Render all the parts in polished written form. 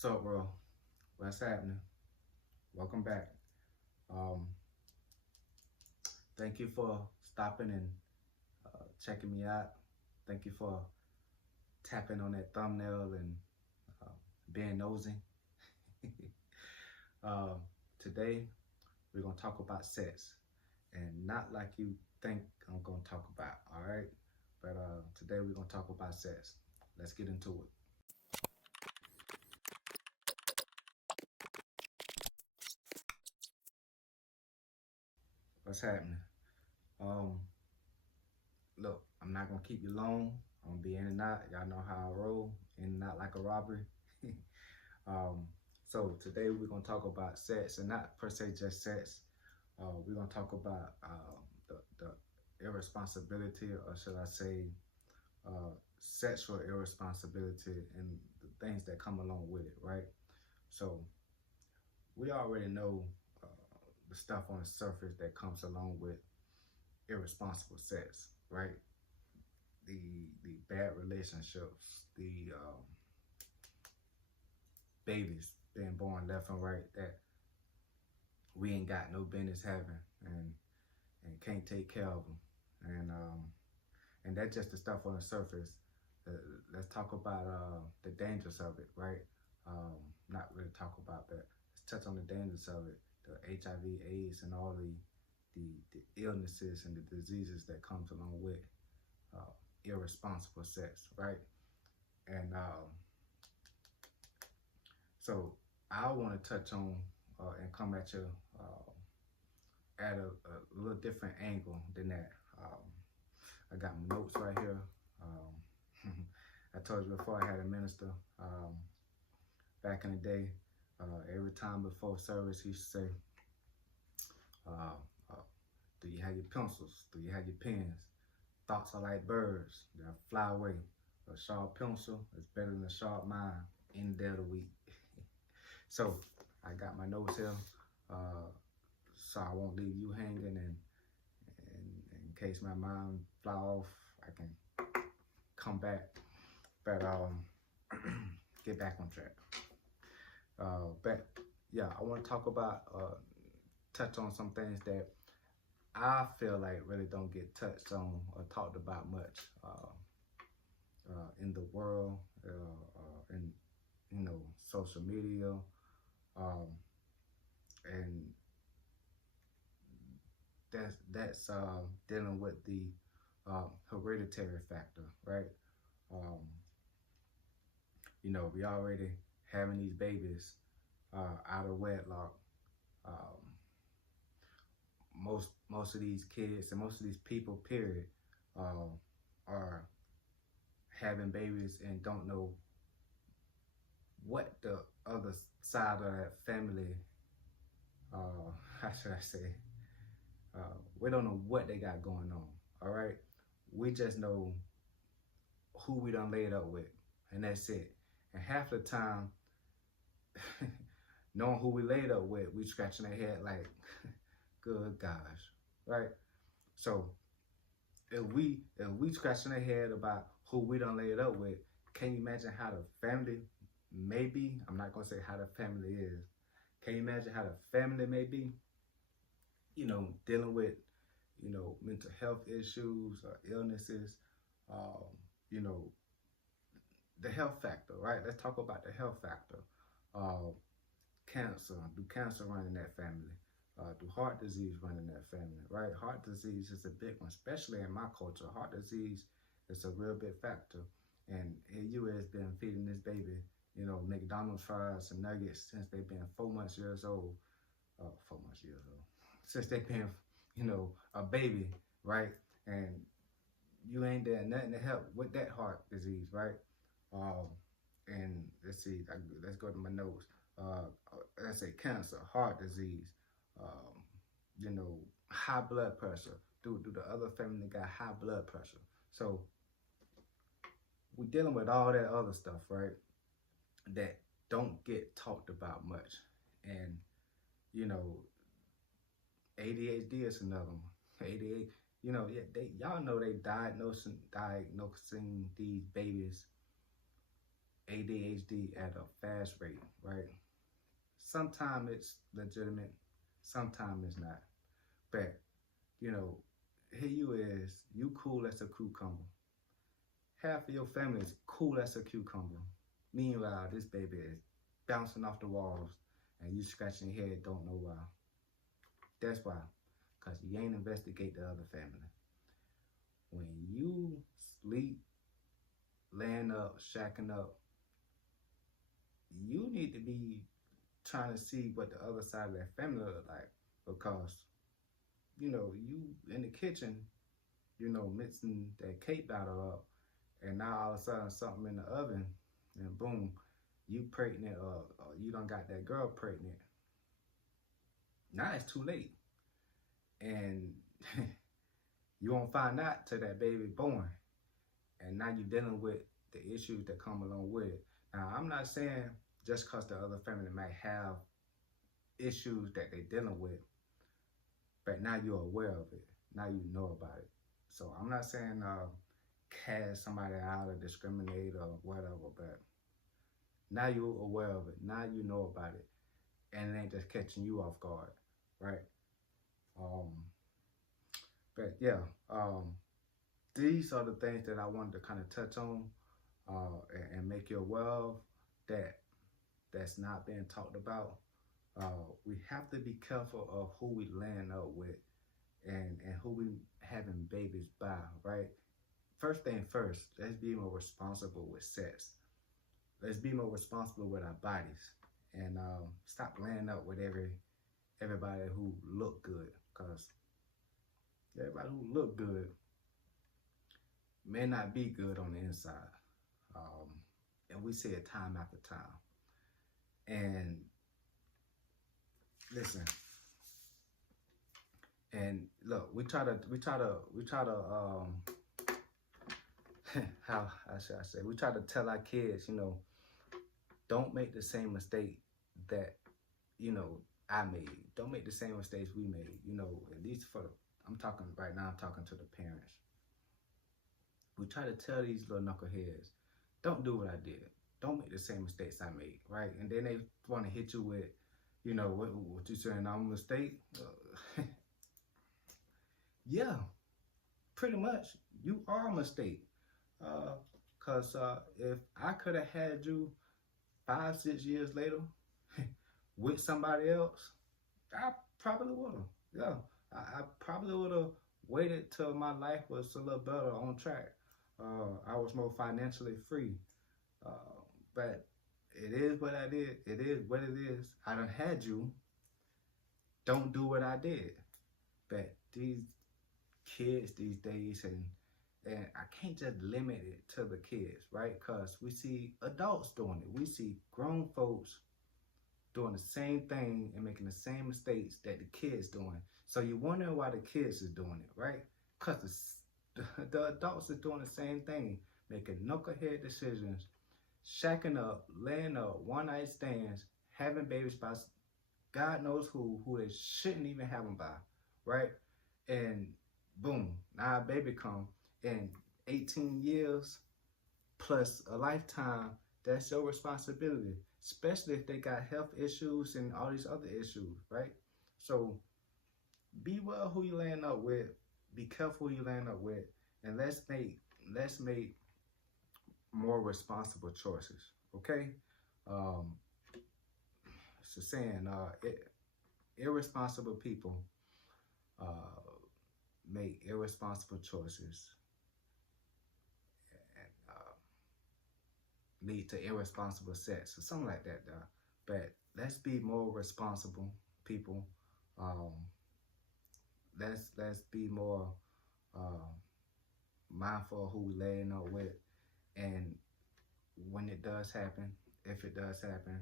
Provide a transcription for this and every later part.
What's up, bro? What's happening? Welcome back. Um, Thank you for stopping and checking me out. Thank you for tapping on that thumbnail and uh, being nosy. um, Today, we're going to talk about sex, and not like you think I'm going to talk about, all right? But today, we're going to talk about sex. Let's get into it. What's happening? Um, Look, I'm not gonna keep you long. I'm gonna be in and out. Y'all know how I roll, in and out like a robbery. um, so today we're gonna talk about sex, and not per se just sex. We're gonna talk about the irresponsibility, or should I say, sexual irresponsibility, and the things that come along with it, right? So we already know uh, the stuff on the surface that comes along with irresponsible sex, right? The bad relationships, the babies being born left and right that we ain't got no business having, and can't take care of them, and that's just the stuff on the surface. Let's talk about the dangers of it, right? Not really talk about that. Let's touch on the dangers of it, the HIV/AIDS, and all the illnesses and the diseases that comes along with uh, irresponsible sex, right? And so I want to touch on and come at you at a little different angle than that. I got my notes right here. I told you before I had a minister back in the day. Every time before service, he used to say, uh, uh, "Do you have your pencils? Do you have your pens? Thoughts are like birds; they'll fly away. A sharp pencil is better than a sharp mind any day of the week." So I got my notes here, so I won't leave you hanging, and in case my mind fly off, I can come back, but get back on track. But yeah, I want to talk about, touch on some things that I feel like really don't get touched on or talked about much in the world, in social media, um, and that's dealing with the hereditary factor, right? Um, we already having these babies out of wedlock. Um, most of these kids and most of these people, period, are having babies and don't know what the other side of that family, how should I say, we don't know what they got going on, all right? We just know who we done laid up with, and that's it. And half the time, knowing who we laid up with, we scratching our head like, good gosh, right? So if we scratching our head about who we done laid up with, can you imagine how the family may be? I'm not gonna say how the family is. Can you imagine how the family may be? Dealing with, mental health issues or illnesses, um, you know, the health factor, right? Let's talk about the health factor. Uh, Cancer, do cancer run in that family? Do heart disease run in that family, right? Heart disease is a big one, especially in my culture. Heart disease is a real big factor. And here you is been feeding this baby, McDonald's fries and nuggets since they've been 4 months years old. 4 months years old. Since they've been, a baby, right? And you ain't done nothing to help with that heart disease, right? And let's see, let's go to my notes. Let's say cancer, heart disease, high blood pressure. Do the other family got high blood pressure? So we're dealing with all that other stuff, right? That don't get talked about much. And, ADHD is another one. ADHD, y'all know they diagnosing these babies ADHD at a fast rate, right? Sometimes it's legitimate, sometimes it's not. But, you know, here you is, you cool as a cucumber. Half of your family is cool as a cucumber. Meanwhile, this baby is bouncing off the walls and you scratching your head, don't know why. That's why. Because you ain't investigate the other family. When you sleep, laying up, shacking up, you need to be trying to see what the other side of that family look like. Because, you know, you in the kitchen, you know, mixing that cake batter up, and now all of a sudden something in the oven, and boom, you pregnant, or you done got that girl pregnant. Now it's too late. And you won't find out till that baby born. And now you're dealing with the issues that come along with it. Now, I'm not saying just because the other family might have issues that they're dealing with, but now you're aware of it. Now you know about it. So I'm not saying cast somebody out or discriminate or whatever, but now you're aware of it. Now you know about it. And it ain't just catching you off guard, right? But yeah, these are the things that I wanted to kind of touch on and make you aware of that's not being talked about. We have to be careful of who we land up with and who we having babies by, right? First thing first, let's be more responsible with sex. Let's be more responsible with our bodies and stop laying up with everybody who look good, because everybody who look good may not be good on the inside. And we see it time after time. And listen, and look, we try to how should I say, we try to tell our kids, you know, don't make the same mistake that, you know, I made. Don't make the same mistakes we made. You know, at least I'm talking to the parents. We try to tell these little knuckleheads, don't do what I did. Don't make the same mistakes I made, right? And then they want to hit you with, you know, what you saying, I'm a mistake? Yeah, pretty much. You are a mistake. Because if I could have had you 5-6 years later with somebody else, I probably would have. Yeah, I probably would have waited till my life was a little better on track. I was more financially free. But it is what I did. It is what it is. I done had you. Don't do what I did. But these kids these days, and I can't just limit it to the kids, right? Because we see adults doing it. We see grown folks doing the same thing and making the same mistakes that the kids doing. So you're wondering why the kids is doing it, right? Because the adults is doing the same thing, making knucklehead decisions, shacking up, laying up, one-night stands, having babies by God knows who they shouldn't even have them by, right? And boom, now a baby come in 18 years plus a lifetime. That's your responsibility, especially if they got health issues and all these other issues, right? So be well who you laying up with, be careful who you laying up with, and let's make more responsible choices, okay? It's a saying, irresponsible people make irresponsible choices and lead to irresponsible sex or something like that, though. But let's be more responsible people. Let's be more mindful of who we laying up with, and when it does happen, if it does happen,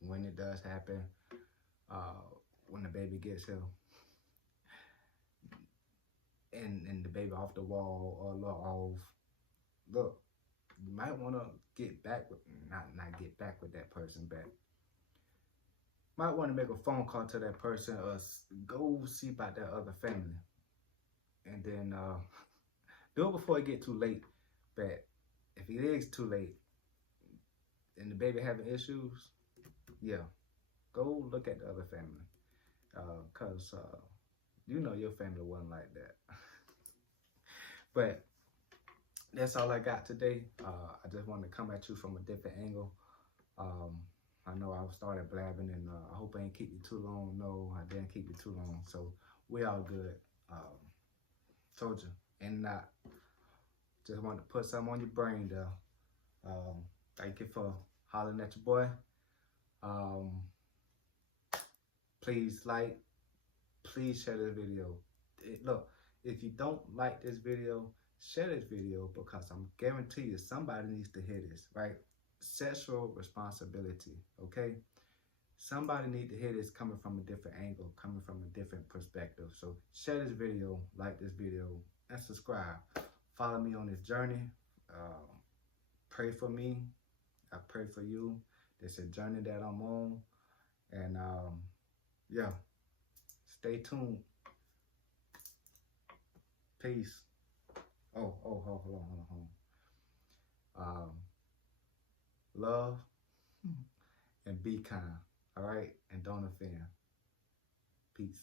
when it does happen, when the baby gets here, and the baby off the wall or a little off, look, you might want to get back with, not get back with that person, but might want to make a phone call to that person or go see about that other family, and then do it before it get too late. But if it is too late, and the baby having issues, yeah, go look at the other family. Cause you know your family wasn't like that. But that's all I got today. I just wanted to come at you from a different angle. I know I started blabbing, and I hope I ain't keep you too long. No, I didn't keep you too long, so we all good. Told you, and not just wanted to put something on your brain there. Thank you for hollering at your boy. Please like, please share this video. Look, if you don't like this video, share this video, because I'm guarantee you somebody needs to hear this, right? Sexual responsibility, okay? Somebody need to hear this coming from a different angle, coming from a different perspective. So share this video, like this video, and subscribe. Follow me on this journey. Pray for me. I pray for you. It's a journey that I'm on. And yeah, stay tuned. Peace. Hold on. Love and be kind. All right? And don't offend. Peace.